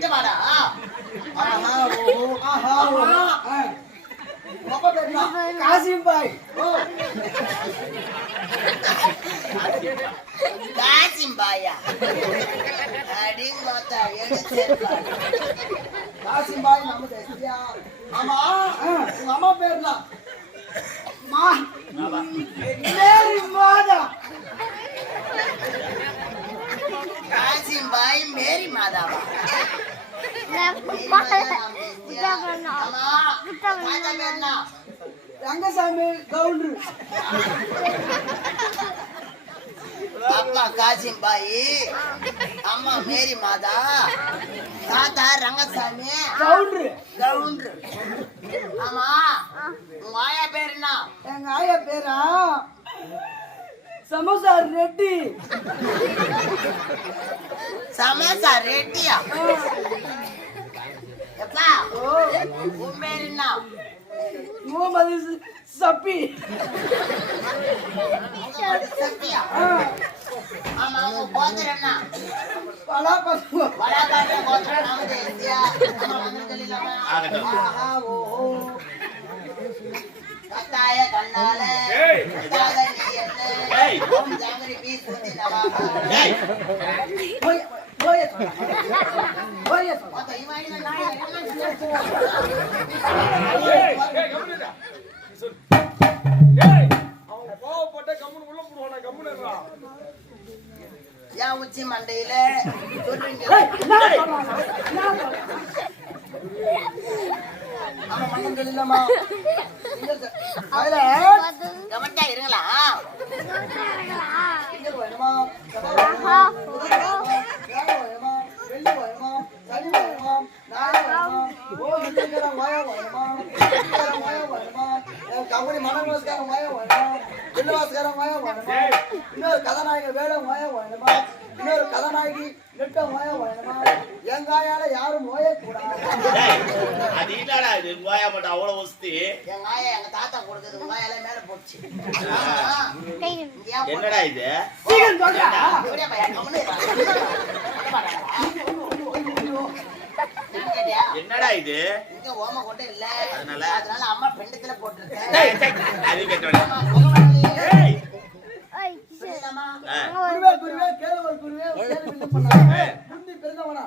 கிட்ட வாடா. ஆஹா ஓஹோ ஆஹா ஓஹோ. பாப்பா பேருனா காசிம் பாய். ஓ காசிம் பாயா? அடிங்க மாத்தா எடுத்து காசிம் பாய் நம்ம தேசியா. ஆமா உங்க அம்மா பேருனா மா மேரி மாதா. காசிம் பாய் மேரி மாதாவா? ரங்கசாமி கவுண்டர். அப்பா காசிம் பாய், அம்மா மேரி மாதா, தாத்தா ரங்கசாமி கவுண்டர். கவுண்டர். ஆமா உங்க ஆயா பேர் என்ன? எங்க ஆயா பேரா சமோசா ரெட்டி. சமோசா ரெட்டியா? எப்பா உன் பேர் என்ன? முகமது சப்பி. சப்பியா? ஆமா உங்க கோத்திரம் என்ன? பலாப்பழம். பலாப்பழம் கோத்திரம் நாம தேசியா. அம்மா வந்திருக்கீங்களா? ஆஹா ஓஹோ. கத்தாய கண்ணால கத்தாத நீ என்ன ஓம் ஜாங்கரி பீஸ் ஊத்தி நவா. ஏய் போய் போய் போய் மத்த இவாயில நாய் ஏய் கம்முடா ஏய் அவன் கோவப்பட்ட கம்முன உள்ள போடுவானா கம்முனறா. யா உச்சி மண்டையில சொல்றீங்க. ஆமா மண்ணங்கள் இல்லமா. அதுல கமெண்டா இருங்களா? இங்க போயமா ஆஹா போயமா வெள்ளி போயமா சனி போயமா நாளை போயமா ஓ இங்கற வாயா போயமா வாயா போயமா கபடி மனவாஸ்கார வாயா போயமா இல்லவாஸ்கார வாயா போயமா இன்னொரு கதாநாயகன் வேட வாயா போயமா இன்னொரு கதாநாயகி நெட்ட வாயா போயமா எங்காயால யாரும் வாயே கூடாது. அது என்னடா இது வாயா மட்டும் அவ்வளவு வஸ்தி. எங்க ஆயா எங்க தாத்தா கொடுத்தது வாயால மேல போச்சு. என்னடா இது? சீக்கிரம் சொல்றா. ஒரே பையன் கம்முனு என்னடா இது? இங்க ஓம கொண்டே இல்ல. அதனால அம்மா பெண்டத்துல போட்டுருக்கேன். அது கேட்டோட. ஏய் ஏய் சொல்லலாமா? குருவே குருவே கேளு குருவே கேளு பண்ணா. முந்தி பெருந்தவனா